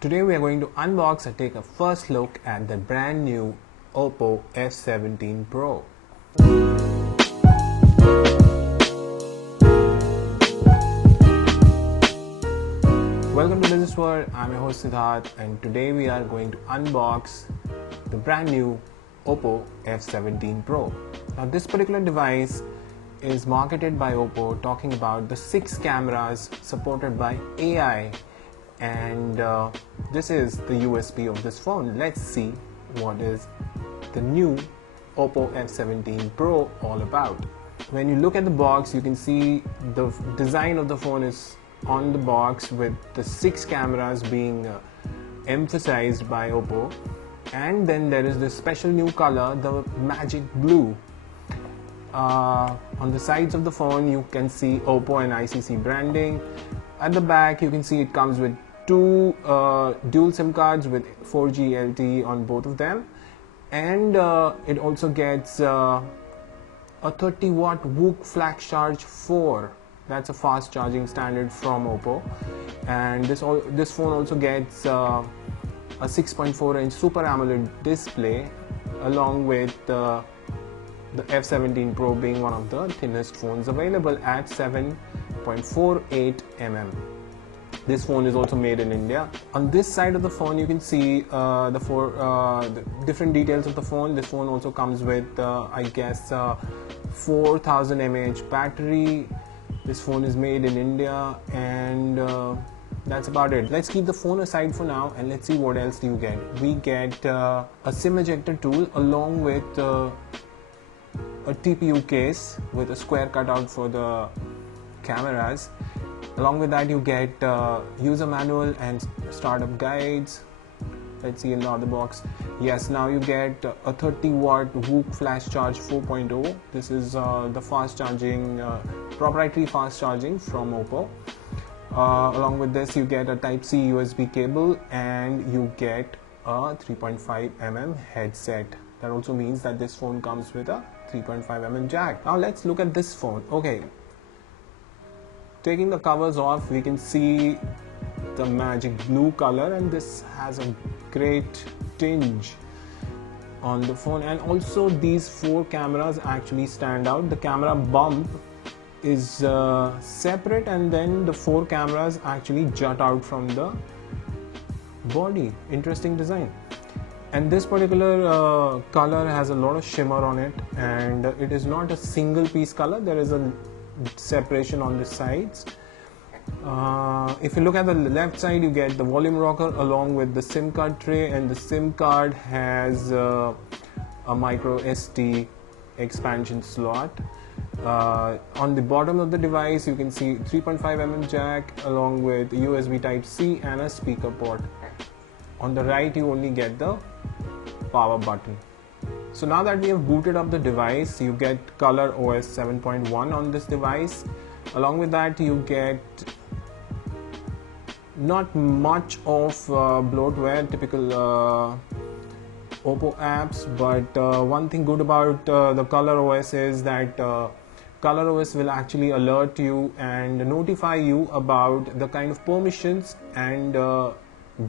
Today we are going to unbox and take a first look at the brand new Oppo F17 Pro. Welcome to Business World. I'm your host Siddharth, and today we are going to unbox the brand new Oppo F17 Pro. Now this particular device is marketed by Oppo, talking about the 6 cameras supported by AI, and this is the USP of this phone. Let's see what is the new Oppo F17 Pro all about. When you look at the box, you can see the design of the phone is on the box with the 6 cameras being emphasized by Oppo, and then there is this special new color, the magic blue. On the sides of the phone you can see Oppo and ICC branding. At the back you can see it comes with 2 dual SIM cards with 4G LTE on both of them, and it also gets a 30-watt WOOC Flash Charge 4. That's a fast charging standard from Oppo, and this phone also gets a 6.4-inch Super AMOLED display, along with the F17 Pro being one of the thinnest phones available at 7.48 mm. This phone is also made in India. On this side of the phone you can see the different details of the phone. This phone also comes with I guess 4000 mAh battery. This phone is made in India, and that's about it. Let's keep the phone aside for now and let's see what else do you get. We get a SIM ejector tool along with a TPU case with a square cutout for the cameras. Along with that you get user manual and startup guides. Let's see in the other box. Yes, now you get a 30-watt WOOC Flash Charge 4.0. This is the fast charging, proprietary fast charging from Oppo. Along with this you get a Type-C USB cable, and you get a 3.5 mm headset. That also means that this phone comes with a 3.5 mm jack. Now let's look at this phone. Okay, taking the covers off, we can see the magic blue color, and this has a great tinge on the phone. And also these 4 cameras actually stand out. The camera bump is separate, and then the 4 cameras actually jut out from the body. Interesting design. And this particular color has a lot of shimmer on it, and it is not a single piece color. There is a separation on the sides. If you look at the left side, you get the volume rocker along with the SIM card tray, and the SIM card has a micro SD expansion slot. On the bottom of the device you can see 3.5 mm jack along with USB Type-C and a speaker port. On the right you only get the power button. So now that we have booted up the device, you get Color OS 7.1 on this device. Along with that you get not much of bloatware, typical Oppo apps, but one thing good about the Color OS is that Color OS will actually alert you and notify you about the kind of permissions and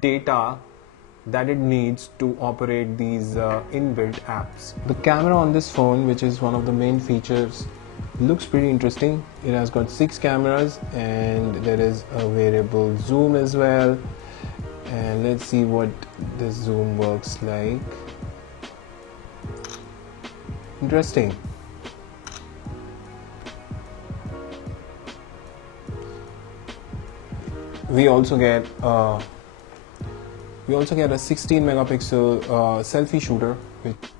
data that it needs to operate these inbuilt apps. The camera on this phone, which is one of the main features, looks pretty interesting. It has got 6 cameras, and there is a variable zoom as well. And let's see what this zoom works like. Interesting. We also get a 16 megapixel selfie shooter.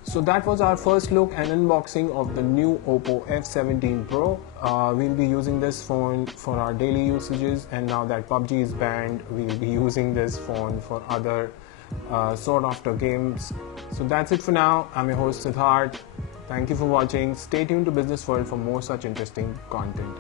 So that was our first look and unboxing of the new Oppo F17 Pro. We'll be using this phone for our daily usages, and now that PUBG is banned, we'll be using this phone for other sought after games. So that's it for now. I'm your host Siddharth. Thank you for watching. Stay tuned to Business World for more such interesting content.